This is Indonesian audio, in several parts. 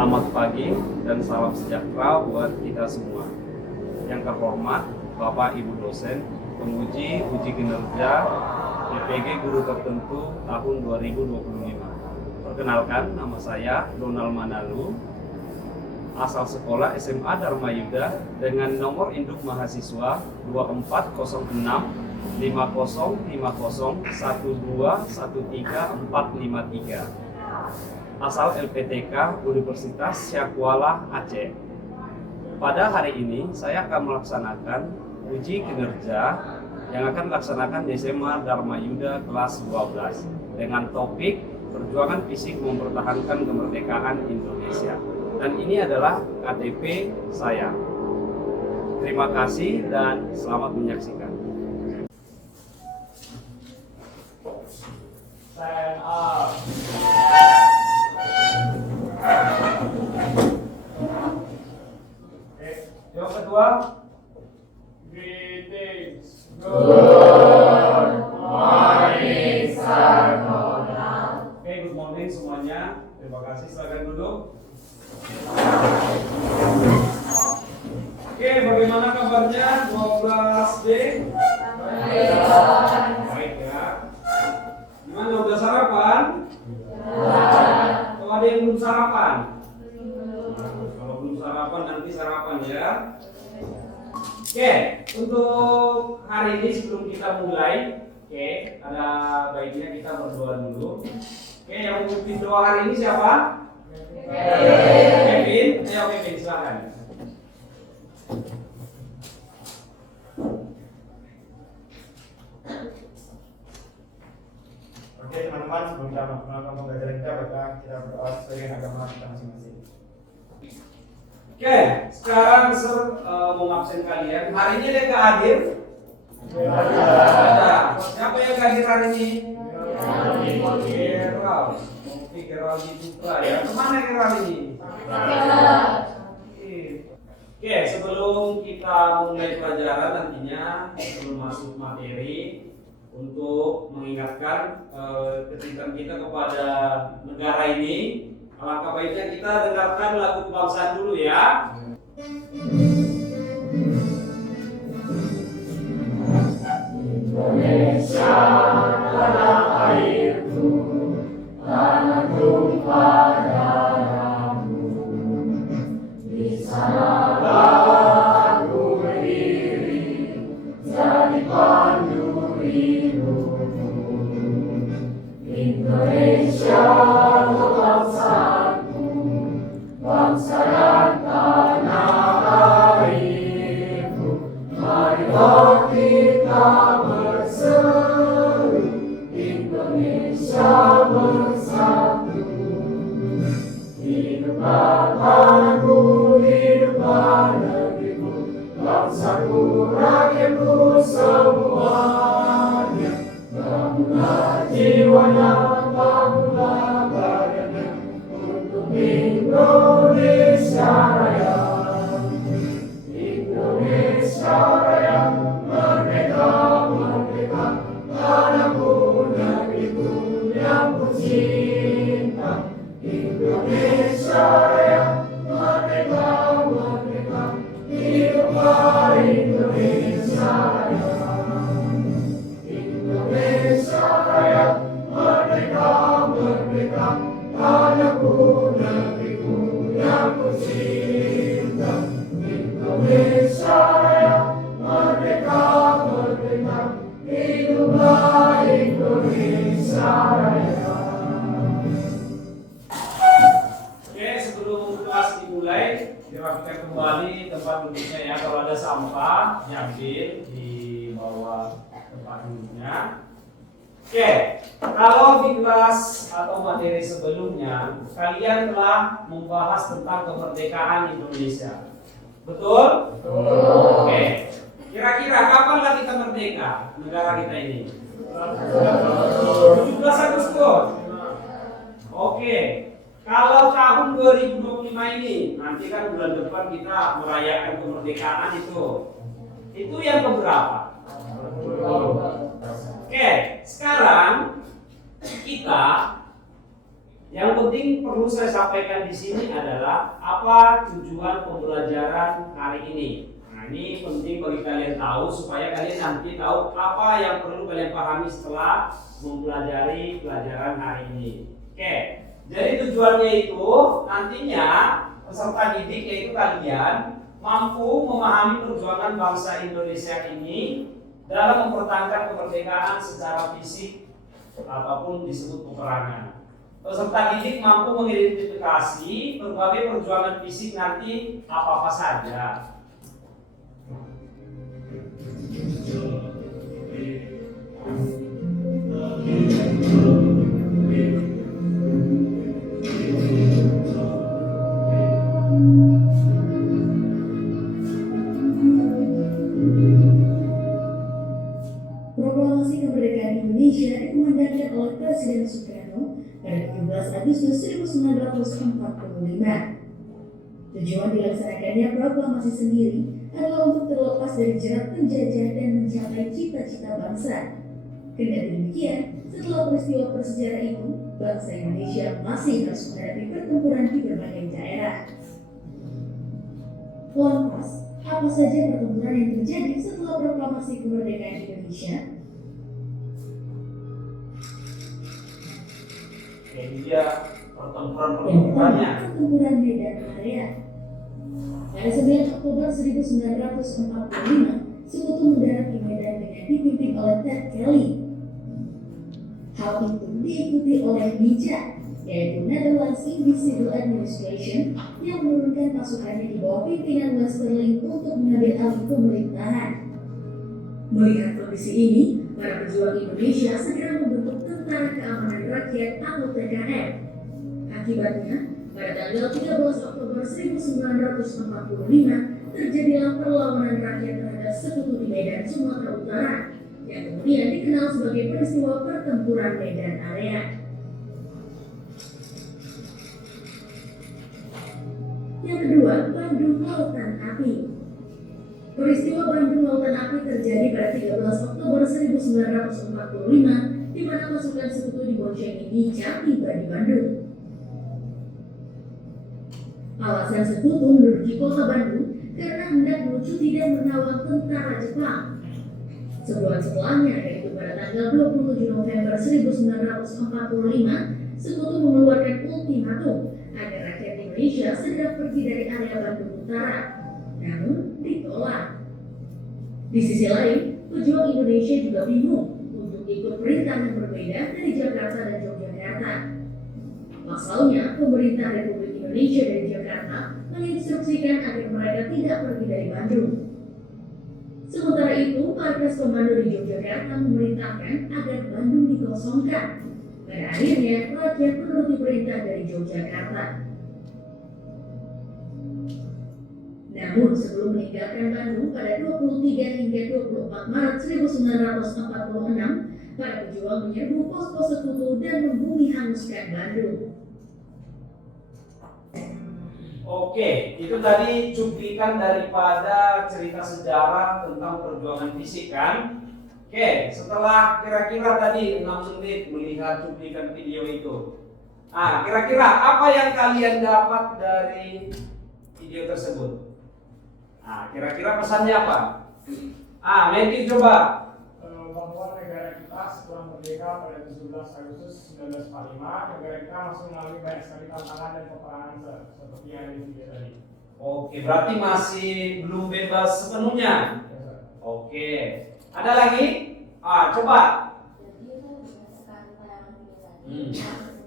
Selamat pagi dan salam sejahtera buat kita semua. Yang terhormat Bapak Ibu dosen, penguji uji kinerja DPG Guru Tertentu tahun 2025. Perkenalkan, nama saya Donald Manalu, asal sekolah SMA Dharma Yuda dengan nomor induk mahasiswa 2406 5050 1213453. Asal LPTK Universitas Syakuala Aceh. Pada hari ini saya akan melaksanakan uji kinerja yang akan dilaksanakan di SMA Dharma Yuda kelas 12 dengan topik perjuangan fisik mempertahankan kemerdekaan Indonesia. Dan ini adalah KTP saya. Terima kasih dan selamat menyaksikan. Stand up. Yang kedua, greetings. Good morning, Sir Donald. Oke, good morning semuanya. Terima kasih, silakan duduk. Oke, bagaimana kabarnya 12B? Baik ya. Gimana, udah sarapan? Atau ada yang belum sarapan? Kalau belum sarapan, nanti sarapan ya. Oke, untuk hari ini sebelum kita mulai, ada baiknya kita berdoa dulu. Yang memimpin doa hari ini siapa? Kevin. Ayo Kevin, silakan. Oke teman-teman, sebelum kita melakukan pembelajaran kita berdoa sesuai dengan agama kita masing-masing. Oke, sekarang mau absen kalian. Hari ini ada yang hadir? Ada. Siapa yang hadir hari ini? Gerald Putra ya. Kemana Gerald ini? Oke, sebelum kita mulai pelajaran nantinya, sebelum masuk materi, untuk mengingatkan kecintaan kita kepada negara ini, alangkah baiknya kita dengarkan lagu kebangsaan dulu ya. Indonesia tanah airku, tanah tumpah darahmu. Di sanalah aku berdiri, jadi pandu hidupmu. Indonesia bangsaku, bangsa dan tanah airku. Marilah kita berseru, Indonesia bersatu. Hiduplah tanahku, hiduplah negeriku, bangsaku, rakyatku semuanya. Bangunlah jiwanya, bangunlah badannya, untuk Indonesia Raya. Indonesia Raya, merdeka, merdeka, tanahku, negeriku yang ku cinta. Indonesia Raya, merdeka, merdeka, hiduplah Indonesia Raya. Indonesia Raya, merdeka, merdeka, tanahku, negeriku yang ku cinta. Indonesia Raya, merdeka, merdeka, hiduplah Indonesia Raya. Oke, sebelum kelas dimulai, dirapikan kembali tempat duduknya ya. Kalau ada sampah, diambil di bawah tempat duduknya. Oke, kalau di kelas atau materi sebelumnya, kalian telah membahas tentang kemerdekaan Indonesia. Betul? Betul. Oke. Kira-kira kapanlah kita merdeka negara kita ini? 17 Agustus. Oke. Kalau tahun 2025 ini, nanti kan bulan depan kita merayakan kemerdekaan itu. Itu yang keberapa? Oke, sekarang kita Yang penting perlu saya sampaikan di sini adalah apa tujuan pembelajaran hari ini. Nah, ini penting bagi kalian tahu supaya kalian nanti tahu apa yang perlu kalian pahami setelah mempelajari pelajaran hari ini. Oke, jadi tujuannya itu nantinya peserta didik yaitu kalian mampu memahami perjuangan bangsa Indonesia ini dalam mempertahankan kemerdekaan secara fisik ataupun disebut peperangan. Peserta didik mampu mengidentifikasi berbagai perjuangan fisik nanti apa-apa saja. Proklamasi kemerdekaan Indonesia dikumandangkan oleh Presiden Soekarno pada 17 Agustus 1945. Tujuan dilaksanakannya proklamasi sendiri adalah untuk terlepas dari jerat penjajah dan mencapai cita-cita bangsa. Kendati demikian, setelah peristiwa bersejarah itu, bangsa Indonesia masih harus menghadapi pertempuran di berbagai daerah. Lantas, apa saja pertempuran yang terjadi setelah proklamasi kemerdekaan Indonesia? Ini dia Yang pertama, pertempuran-pertempurannya. pertempuran Medan Area. Pada 9 Oktober 1945, Sekutu mendarat di Medan dengan dipimpin oleh Ted Kelly. Hal itu diikuti oleh NIJA, yaitu Netherlands Invisible Administration, yang menurunkan pasukannya di bawah pimpinan Westerling untuk mengambil alih pemerintahan. Melihat kondisi ini, para pejuang Indonesia segera membentuk Tentara Keamanan Rakyat atau TKR. Akibatnya, pada tanggal 13 Oktober 1945, terjadilah perlawanan rakyat terhadap Sekutu di Medan, Sumatera Utara, yang kemudian dikenal sebagai peristiwa pertempuran Medan Area. Yang kedua, Bandung Lautan Api. Peristiwa Bandung Lautan Api terjadi pada 13 Oktober 1945, di mana pasukan Sekutu diboncengi NIJA tiba di Bandung. Alasan Sekutu menduduki kota Bandung karena hendak melucuti dan menawan tentara Jepang. Sebulan setelahnya, yaitu pada tanggal 27 November 1945, Sekutu mengeluarkan ultimatum agar rakyat Indonesia segera pergi dari area Bandung Utara. Namun ditolak. Di sisi lain, pejuang Indonesia juga bingung untuk ikut perintah yang berbeda dari Jakarta dan Yogyakarta. Pasalnya, pemerintah Republik Indonesia dan Jakarta menginstruksikan agar mereka tidak pergi dari Bandung. Sementara itu, Markas Komando di Yogyakarta memerintahkan agar Bandung dikosongkan. Pada akhirnya, rakyat menuruti perintah dari Yogyakarta. Namun, sebelum meninggalkan Bandung pada 23 hingga 24 Maret 1946, para pejuang menyerbu pos-pos Sekutu dan membumi hanguskan Bandung. Oke, itu tadi cuplikan daripada cerita sejarah tentang perjuangan fisik kan? Oke, setelah kira-kira tadi 6 menit melihat cuplikan video itu. Nah, kira-kira apa yang kalian dapat dari video tersebut? Nah, kira-kira pesannya apa? Menti coba. Bahwa negara kita setelah merdeka pada 17 Agustus 1945, negara kita masih mengalami banyak sekali tantangan dan peperangan seperti yang ada di video tadi. Oke, berarti masih belum bebas sepenuhnya. Oke, ada lagi? Coba. Jadi itu berdasarkan tayangan video tadi,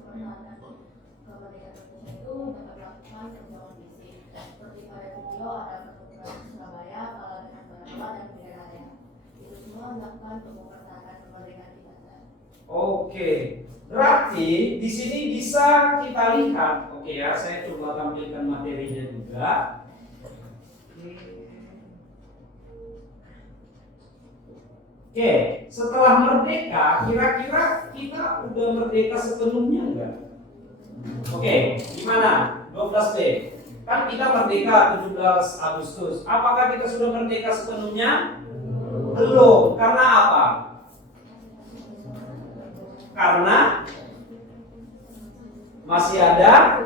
kemerdekaan Indonesia itu dapat melakukan perjuangan fisik. Seperti pada video ada pertempuran Surabaya, Palawan, Barala, dan Medan Area. Itu semua melakukan untuk mempertahankan kemerdekaan kita. Oke, berarti di sini bisa kita lihat. Oke ya, saya coba tampilkan materinya juga. Oke, setelah merdeka, kira-kira kita udah merdeka sepenuhnya enggak? Oke, gimana? 12B. Kan kita merdeka 17 Agustus. Apakah kita sudah merdeka sepenuhnya? Belum. Karena apa? Karena Masih ada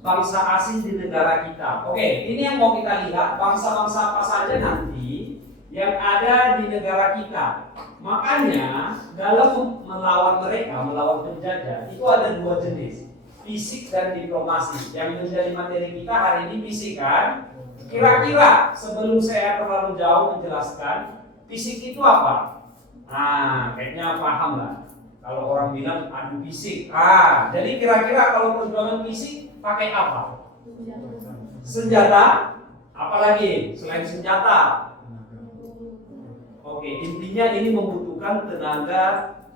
bangsa asing di negara kita. Oke, ini yang mau kita lihat, bangsa-bangsa apa saja nanti yang ada di negara kita. Makanya dalam melawan mereka, melawan penjajah, itu ada dua jenis, fisik dan diplomasi. Yang menjadi materi kita hari ini fisik kan. Kira-kira sebelum saya terlalu jauh menjelaskan, fisik itu apa? Nah, kayaknya paham lah. Kalau orang bilang adu fisik. Jadi kira-kira kalau perjuangan fisik pakai apa? Senjata. Apalagi selain senjata? Oke, intinya ini membutuhkan tenaga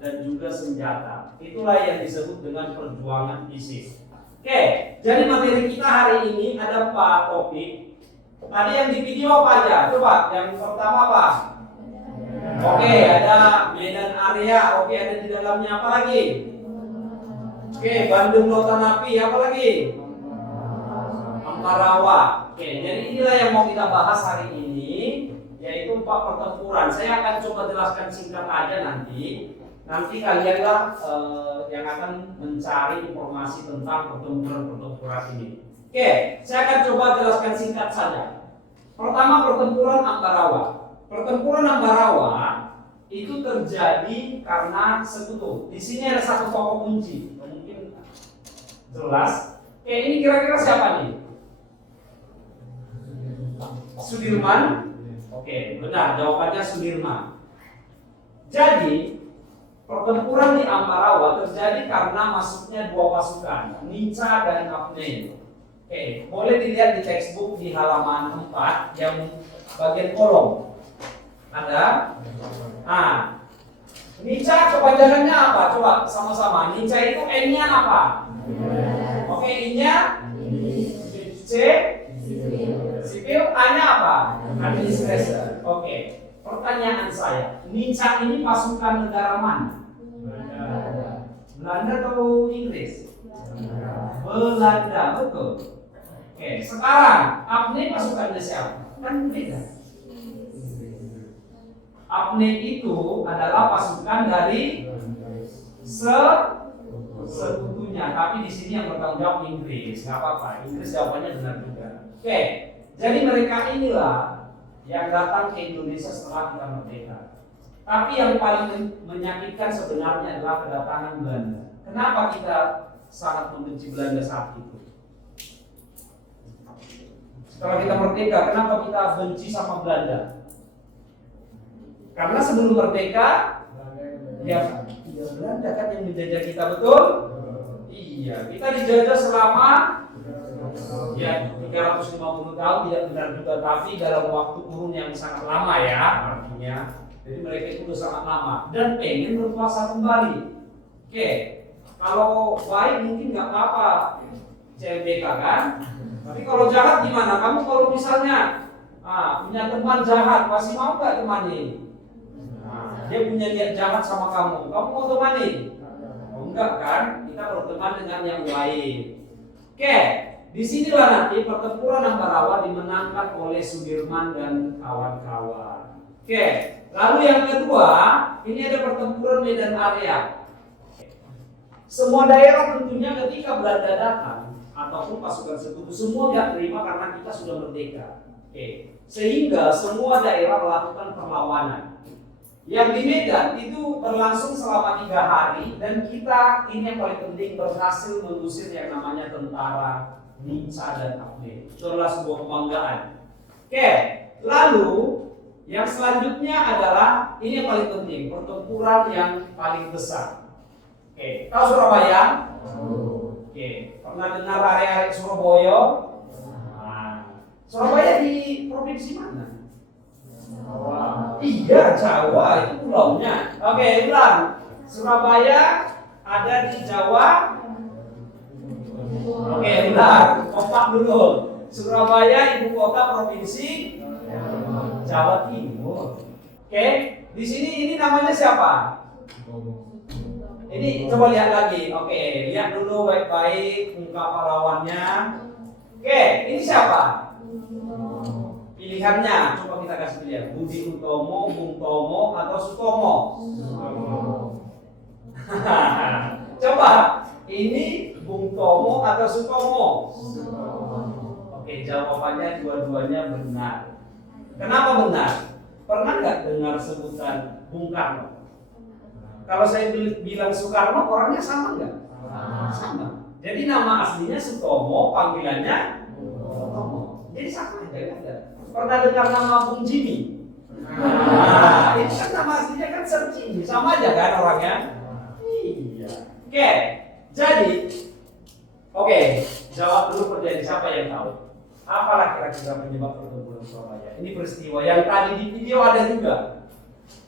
dan juga senjata. Itulah yang disebut dengan perjuangan fisik. Oke, jadi materi kita hari ini ada 4 topik. Tadi yang di video apa aja? Coba, yang pertama apa? Oke, ada medan area. Oke, ada di dalamnya apa lagi? Oke, Bandung Lautan Api. Apa lagi? Ambarawa. Oke, jadi inilah yang mau kita bahas hari ini, yaitu 4 pertempuran. Saya akan coba jelaskan singkat aja nanti. Nanti kalianlah yang akan mencari informasi tentang pertempuran ini. Oke, saya akan coba jelaskan singkat saja. Pertama, pertempuran Ambarawa. Pertempuran Ambarawa itu terjadi karena sekutu. Di sini ada satu tokoh kunci, mungkin jelas. Oke, ini kira-kira siapa nih? Sudirman. Oke, benar, jawabannya Sudirman. Jadi pertempuran di Ambarawa terjadi karena masuknya 2 pasukan, Nica dan Apnei. Oke, boleh dilihat di textbook di halaman 4 yang bagian kolom. Ada? Nica kepanjangannya apa? Coba sama-sama. Nica itu N-nya apa? Oke, I-nya? C? Sipil. A-nya apa? Administrator. Oke, pertanyaan saya, Nica ini pasukan negara mana? Belanda atau Inggris? Belanda, betul. Oke, sekarang Apnei pasukannya siapa? Kan beda. Apnei itu adalah pasukan dari sekutunya, tapi di sini yang bertanggung jawab Inggris. Nggak apa-apa, Inggris jawabannya benar juga. Oke, jadi mereka inilah yang datang ke Indonesia setelah kita merdeka. Tapi yang paling menyakitkan sebenarnya adalah kedatangan Belanda. Kenapa kita sangat membenci Belanda saat itu? Setelah kita merdeka, kenapa kita benci sama Belanda? Karena sebelum merdeka, ya Belanda kan yang menjajah kita, betul? Iya, kita dijajah selama 350 tahun, tidak benar juga, tapi dalam waktu kurun yang sangat lama ya, artinya. Jadi mereka itu sudah sangat lama dan pengen berkuasa kembali. Oke, kalau baik mungkin nggak apa-apa CLBK kan, tapi kalau jahat gimana? Kamu kalau misalnya punya teman jahat, masih mau nggak temani? Dia punya niat jahat sama kamu mau temani? Oh, enggak kan? Kita berteman dengan yang baik. Oke, disinilah nanti pertempuran Ambarawa dimenangkan oleh Sudirman dan kawan-kawan. Oke, lalu yang kedua, ini ada pertempuran medan area. Semua daerah tentunya ketika Belanda datang ataupun pasukan sekutu, semua nggak terima karena kita sudah merdeka. Oke, sehingga semua daerah melakukan perlawanan. Yang di Medan itu berlangsung selama 3 hari dan kita, ini yang paling penting, berhasil mengusir yang namanya tentara Nica dan Apnei. Itu adalah sebuah kebanggaan. Oke, lalu yang selanjutnya adalah ini yang paling penting, pertempuran yang paling besar. Oke, tahu Surabaya? Oke, pernah dengar area Surabaya? Surabaya di provinsi mana? Iya, Jawa, itu pulaunya. Oke, ulang. Surabaya ada di Jawa. Oke, ulang. Kompak dulu. Surabaya ibu kota provinsi Jawa Timur. Oke, di sini ini namanya siapa? Ini coba lihat lagi. Oke, lihat dulu baik-baik muka pahlawannya. Oke, ini siapa? Pilihannya, coba kita kasih lihat. Budi Utomo, Bung Tomo, atau Sutomo? Coba, ini Bung Tomo atau Sutomo? Oke, jawabannya dua-duanya benar. Kenapa benar? Pernah nggak dengar sebutan Bung Karno? Kalau saya bilang Soekarno, orangnya sama nggak? Sama. Jadi nama aslinya Sutomo, panggilannya Tomo. Jadi sama aja. Pernah dengar nama Bung Jimmy? Nah, ini kan nama aslinya kan Sir Jimmy, sama aja kan orangnya? Iya. Oke, jadi, jawab dulu pertanyaan siapa yang tahu? Apalah kira-kira penyebab pertempuran Surabaya? Ini peristiwa yang tadi di video ada juga.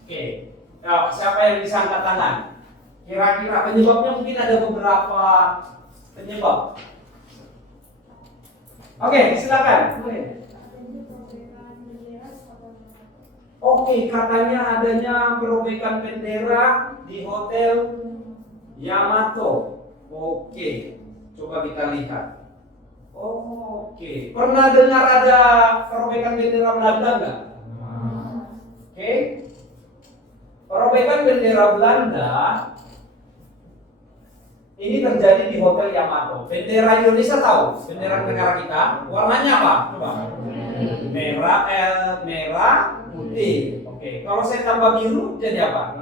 Oke. Nah, siapa yang bisa angkat tangan? Kira-kira penyebabnya mungkin ada beberapa penyebab. Oke, silakan. Oke, katanya adanya perobekan bendera di Hotel Yamato. Oke, coba kita lihat. Oke, pernah dengar ada perobekan bendera Belanda nggak? Oke. Perobekan bendera Belanda ini terjadi di Hotel Yamato. Bendera Indonesia tahu? Bendera negara kita warnanya apa? Coba. Merah, putih. Oke. Kalau saya tambah biru jadi apa?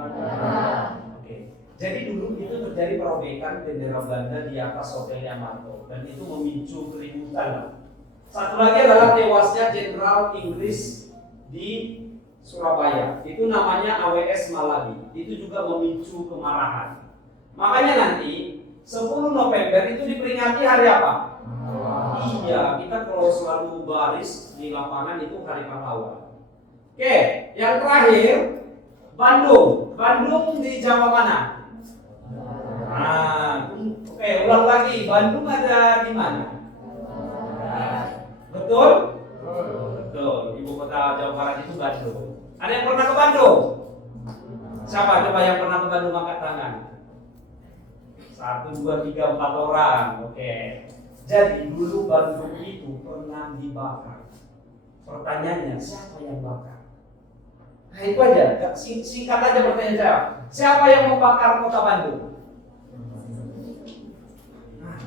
Oke. Jadi dulu itu terjadi perobekan bendera Belanda di atas Hotel Yamato dan itu memicu keributan. Satu lagi adalah tewasnya Jenderal Inggris di Surabaya, itu namanya AWS Malawi. Itu juga memicu kemarahan. Makanya nanti 10 November itu diperingati hari apa? Iya, kita kalau selalu baris di lapangan itu hari pahlawan. Oke, yang terakhir Bandung. Bandung di Jawa mana? Nah, oke, ulang lagi. Bandung ada di mana? Betul? Betul. Ibu kota Jawa Barat itu Bandung. Ada yang pernah ke Bandung? Siapa coba yang pernah ke Bandung angkat tangan? 1, 2, 3, 4 orang. Oke. Jadi dulu Bandung itu pernah dibakar. Pertanyaannya siapa yang bakar? Nah itu aja. Singkat aja pertanyaan saya. Siapa yang membakar kota Bandung? Nah,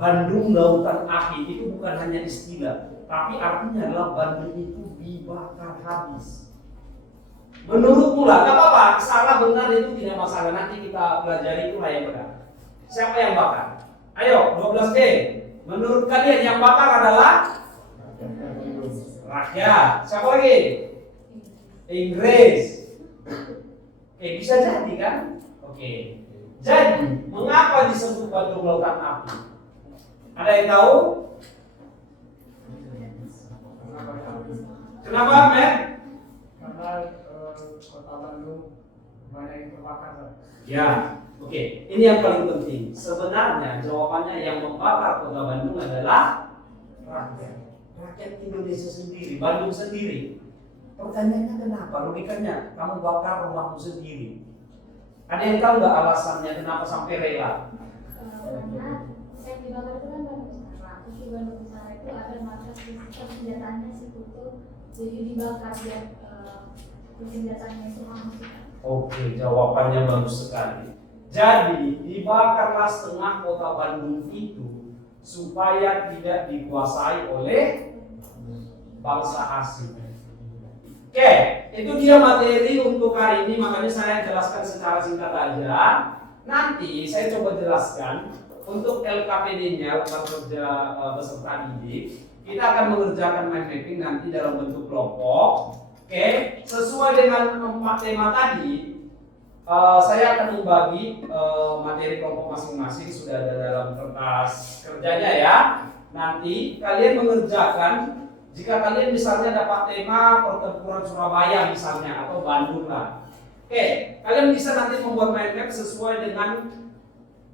Bandung lautan api itu bukan hanya istilah, tapi artinya adalah Bandung itu dibakar habis. Menurutmu lah, gak apa-apa, salah benar itu tidak masalah. Nanti kita pelajari itu lah yang benar. Siapa yang bakar? Ayo, 12D. Menurut kalian yang bakar adalah rakyat. Siapa lagi? Inggris. Oke, bisa jadi kan? Oke. Jadi, mengapa disebut Bandung lautan api? Ada yang tahu? Kenapa, Mer? Karena kota Bandung banyak yang terbakar. Ya, oke. Ini yang paling penting. Sebenarnya jawabannya yang membakar kota Bandung adalah rakyat. Rakyat Indonesia sendiri, Bandung sendiri. Pertanyaannya kenapa? Logikanya, kamu bakar rumahmu sendiri. Ada yang tahu nggak alasannya kenapa sampai rela? Karena yang dibakar itu kan Bandung Utara. Terus di Bandung Utara itu ada markas senjatanya si Kutu, jadi dibakar biar senjatanya itu hangus. Oke, jawabannya bagus sekali. Jadi dibakarlah setengah kota Bandung itu supaya tidak dikuasai oleh bangsa asing. Oke, itu dia materi untuk hari ini. Makanya saya jelaskan secara singkat aja. Nanti saya coba jelaskan untuk LKPD-nya, Latar Kerja Peserta Didik. Kita akan mengerjakan mind mapping nanti dalam bentuk kelompok. Oke, sesuai dengan 4 tema tadi, saya akan membagi materi kelompok masing-masing sudah ada dalam kertas kerjanya ya. Nanti kalian mengerjakan. Jika kalian misalnya dapat tema pertempuran Surabaya misalnya atau Bandung lah. Oke, kalian bisa nanti membuat mind map sesuai dengan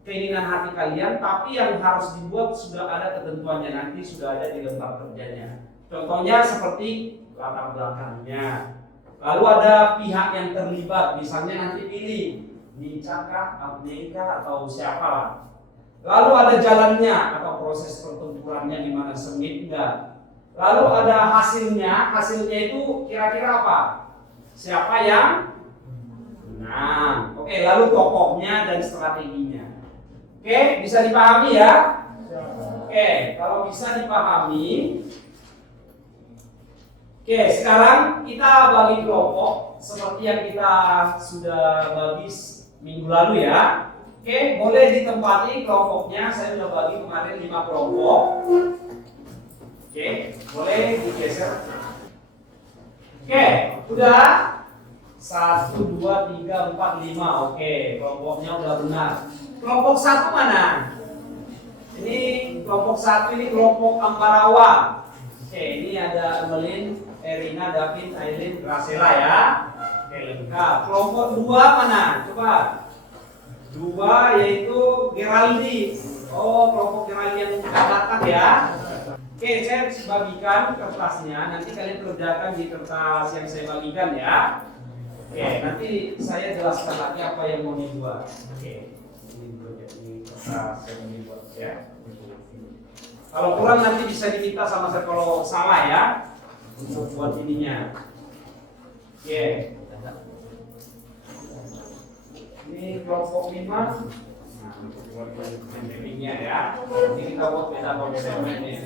keinginan hati kalian, tapi yang harus dibuat sudah ada ketentuannya, nanti sudah ada di lembar kerjanya. Contohnya seperti latar belakangnya. Lalu ada pihak yang terlibat, misalnya nanti pilih Nica, Amerika atau siapa lah. Lalu ada jalannya atau proses pertempurannya di mana sengit enggak. Lalu ada hasilnya itu kira-kira apa? Siapa yang menang? Oke, lalu tokohnya dan strateginya. Oke, bisa dipahami ya? Oke, kalau bisa dipahami. Oke, sekarang kita bagi kelompok seperti yang kita sudah bagi minggu lalu ya. Oke, boleh ditempati kelompoknya. Saya sudah bagi kemarin 5 kelompok. Oke, boleh digeser. Oke, udah. 1, 2, 3, 4, 5. Oke, kelompoknya udah benar. Kelompok 1 mana? Ini kelompok 1 ini kelompok Ambarawa. Oke, ini ada Emelin, Erina, David, Aileen, Gracela ya. Oke, lengkap. Kelompok 2 mana? Coba. 2 yaitu Geraldi. Oh, kelompok Geraldi yang datang ya. Oke, saya bagikan kertasnya. Nanti kalian kerjakan di kertas yang saya bagikan ya. Oke, nanti saya jelaskan lagi apa yang mau dibuat. Oke, ini kertas yang mau dibuat ya. Kalau kurang nanti bisa diminta sama saya kalau salah ya untuk buat ininya. Oke. Ini kelompok 5. Nah, untuk buat mappingnya ya. Ini kita buat beda segmen ini.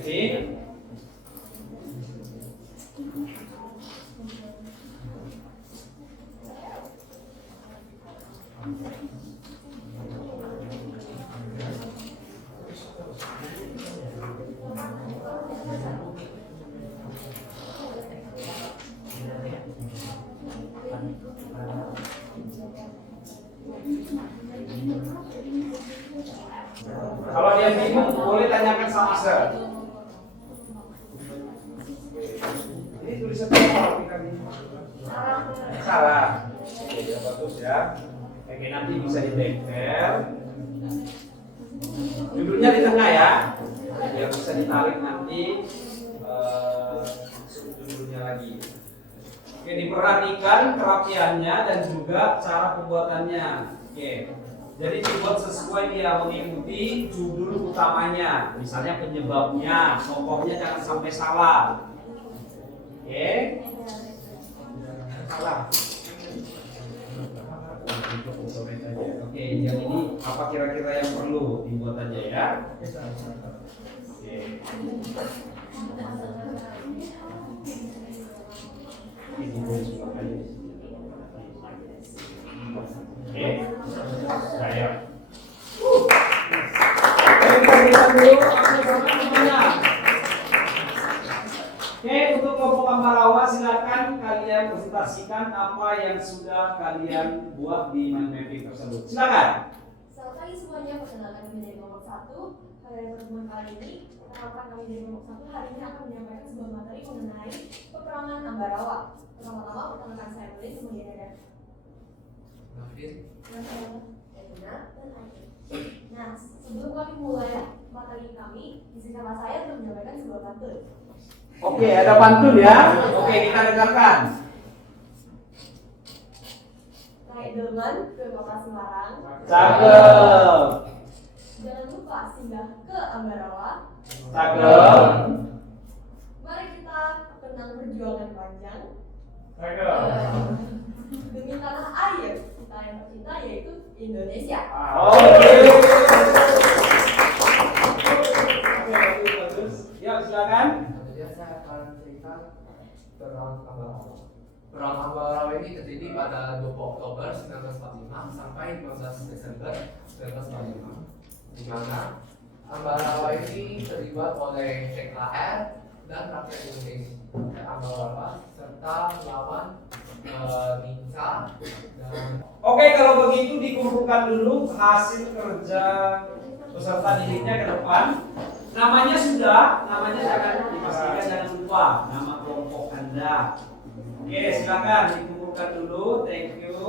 Kalau dia bingung boleh tanyakan sama saya. Ini tulisannya apa? Salah. Oke, bagus ya. Oke, nanti bisa ditempel. Duduknya di tengah ya. Biar bisa ditarik nanti judulnya lagi. Oke, diperhatikan kerapiannya dan juga cara pembuatannya. Oke. Jadi dibuat sesuai dia mengikuti judul utamanya. Misalnya penyebabnya, tokohnya jangan sampai salah. Oke. Salah. Oke, yang ini apa kira-kira yang perlu dibuat aja ya? Oke. Oke, saya. Oke, untuk kelompok Ambarawa silakan kalian presentasikan apa yang sudah kalian buat di mind mapping tersebut. Silakan. Selamat pagi semuanya, perkenalkan kami dari kelompok 1. Pada pertemuan kali ini, rekan kami dari kelompok 1 hari ini akan menyampaikan sebuah materi mengenai peperangan Ambarawa. Pertama-tama perkenalkan saya Emelin, kemudian ada Erina dan Aileen. Nah, sebelum kami mulai materi kami, izinkanlah saya untuk menyampaikan sebuah pantun. Oke, ada pantun ya. Oke, kita dengarkan. Naik delman ke kota Semarang. Cakep. Jangan lupa singgah ke Ambarawa. Cakep. Mari kita menang perjuangan panjang. Cakep. Demi tanah air kita yang tercinta yaitu Indonesia. Oke. Oke, bagus. Ya, silakan. Kemudian saya akan cerita perang Ambarawa. Perang Ambarawa ini terjadi pada 20 Oktober 1945 sampai 15 Desember 1945, di mana Ambarawa ini terlibat oleh TKR dan rakyat Indonesia. Ambarawa serta melawan Minca dan Oke, kalau begitu dikumpulkan dulu hasil kerja peserta didiknya ke depan. Namanya sudah, namanya jangan dipastikan, jangan lupa nama kelompok Anda. Oke, silakan dikumpulkan dulu. Thank you.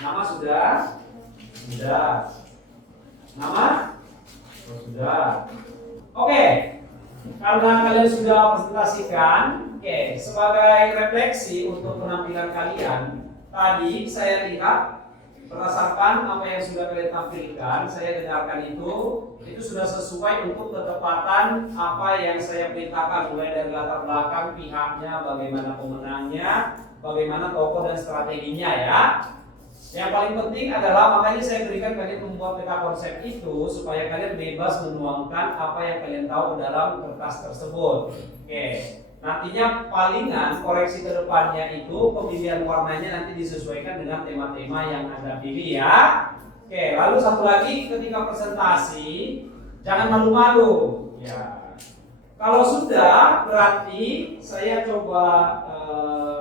Nama sudah? Sudah. Nama? Oh, sudah. Oke. Karena kalian sudah presentasikan, oke, sebagai refleksi untuk penampilan kalian, tadi saya lihat berdasarkan apa yang sudah kalian tampilkan, saya dengarkan itu sudah sesuai untuk ketepatan apa yang saya perintahkan, mulai dari latar belakang pihaknya, bagaimana pemenangnya, bagaimana tokoh dan strateginya ya. Yang paling penting adalah makanya saya berikan kalian membuat peta konsep itu supaya kalian bebas menuangkan apa yang kalian tahu dalam kertas tersebut. Oke. Nantinya palingan koreksi ke depannya itu pemilihan warnanya nanti disesuaikan dengan tema-tema yang Anda pilih ya. Oke, lalu satu lagi ketika presentasi jangan malu-malu. Ya. Kalau sudah berarti saya coba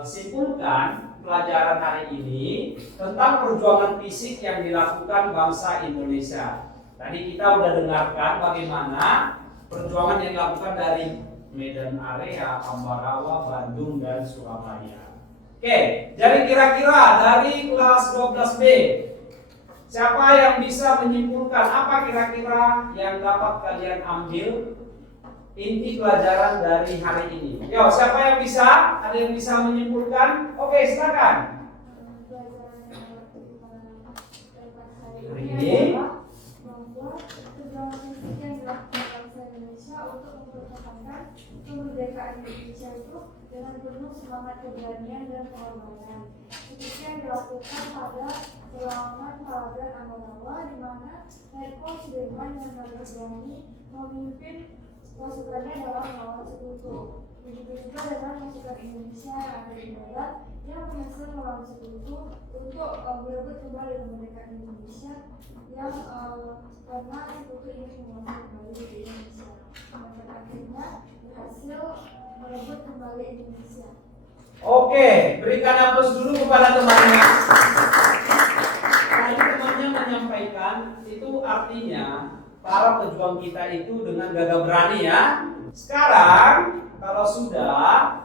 simpulkan pelajaran hari ini tentang perjuangan fisik yang dilakukan bangsa Indonesia. Tadi kita sudah dengarkan bagaimana perjuangan yang dilakukan dari Medan Area, Ambarawa, Bandung, dan Surabaya. Oke, jadi kira-kira dari kelas 12B, siapa yang bisa menyimpulkan apa kira-kira yang dapat kalian ambil inti pelajaran dari hari ini? Yo, siapa yang bisa? Ada yang bisa menyimpulkan? Oke, silakan. Hari ini bahwa perjuangan fisik yang dilakukan bangsa Indonesia untuk mempertahankan kemerdekaan Indonesia itu dengan penuh semangat keberanian dan pengorbanan. Seperti yang dilakukan pada serangan Palagan Ambarawa, di mana Letkol Sudirman yang berani memimpin pasukannya dalam melawan sekutu. Begitu juga dengan pasukan Indonesia yang ada di barat yang berhasil melawan sekutu untuk berebut kembali kemerdekaan Indonesia yang karena sekutu ingin menguasai kembali di Indonesia. Dan akhirnya berhasil merebut kembali Indonesia. Oke, berikan aplaus dulu kepada temannya. Tadi temannya menyampaikan itu artinya para pejuang kita itu dengan gagah berani ya. Sekarang kalau sudah,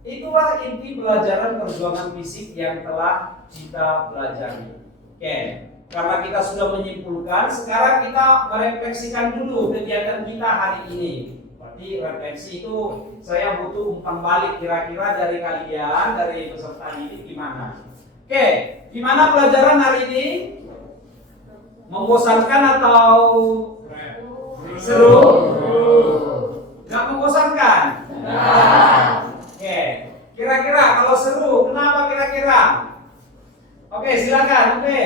itulah inti pelajaran perjuangan fisik yang telah kita pelajari. Oke, karena kita sudah menyimpulkan, sekarang kita merefleksikan dulu kegiatan kita hari ini. Berarti refleksi itu saya butuh umpan balik kira-kira dari kalian, dari peserta ini gimana? Oke, gimana pelajaran hari ini? Membosankan atau seru? Gak membosankan? Oke, kira-kira kalau seru, kenapa kira-kira? Oke, silakan. Oke.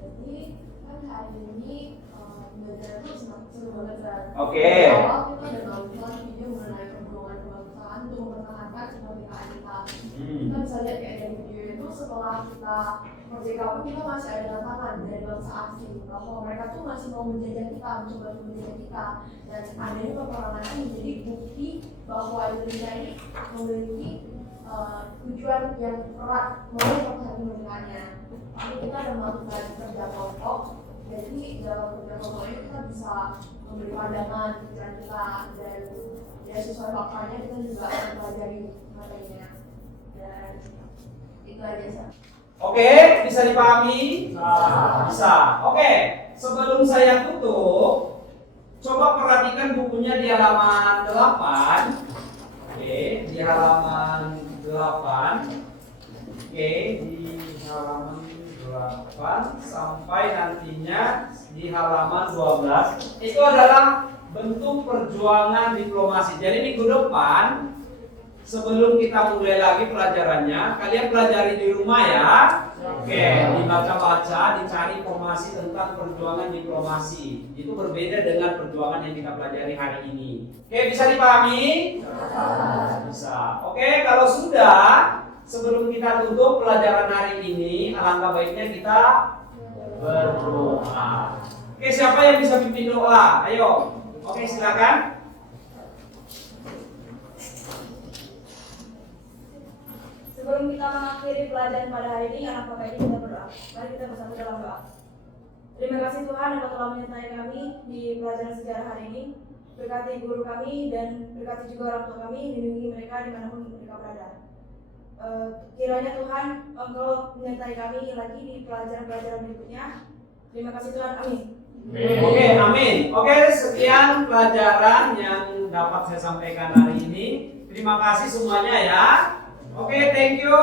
Jadi kan hari ini belajar itu seru banget kan. Oke. Awal kita udah melakukan video mengenai perjuangan kebangsaan untuk mempertahankan kemerdekaan kita. Kita bisa lihat kayak dari video itu setelah kita merdeka pun kita masih ada tantangan dari bangsa asing bahwa mereka tuh masih mau menjajah kita, mencoba untuk menjajah kita, dan adanya peperangan ini menjadi bukti bahwa Indonesia ini memiliki tujuan yang erat mulai mempertahankan kemerdekaannya. Lalu kita ada melakukan kerja kelompok, jadi dalam kerja kelompok ini kita bisa memberi pandangan pikiran kita, dan ya sesuai faktanya kita juga mempelajari materinya, dan itu aja sih. Oke, bisa dipahami? Bisa. Oke, sebelum saya tutup, coba perhatikan bukunya di halaman 8. Oke, di halaman 8. Oke, di halaman 8 sampai nantinya di halaman 12. Itu adalah bentuk perjuangan diplomasi. Jadi minggu depan sebelum kita mulai lagi pelajarannya, kalian pelajari di rumah ya. Oke, dibaca-baca, dicari informasi tentang perjuangan diplomasi. Itu berbeda dengan perjuangan yang kita pelajari hari ini. Oke, bisa dipahami? Bisa. Oke, kalau sudah, sebelum kita tutup pelajaran hari ini, alangkah baiknya kita berdoa. Oke, siapa yang bisa pimpin doa? Ayo. Oke, silakan. Sebelum kita mengakhiri pelajaran pada hari ini, alangkah baiknya kita berdoa. Mari kita bersama dalam doa. Terima kasih Tuhan yang telah menyertai kami di pelajaran sejarah hari ini. Berkati guru kami dan berkati juga orang tua kami, lindungi mereka dimanapun mereka berada. Kiranya Tuhan Engkau menyertai kami lagi di pelajaran-pelajaran berikutnya. Terima kasih Tuhan, amin. Oke, amin. Oke, sekian pelajaran yang dapat saya sampaikan hari ini. Terima kasih semuanya ya. Oke, thank you.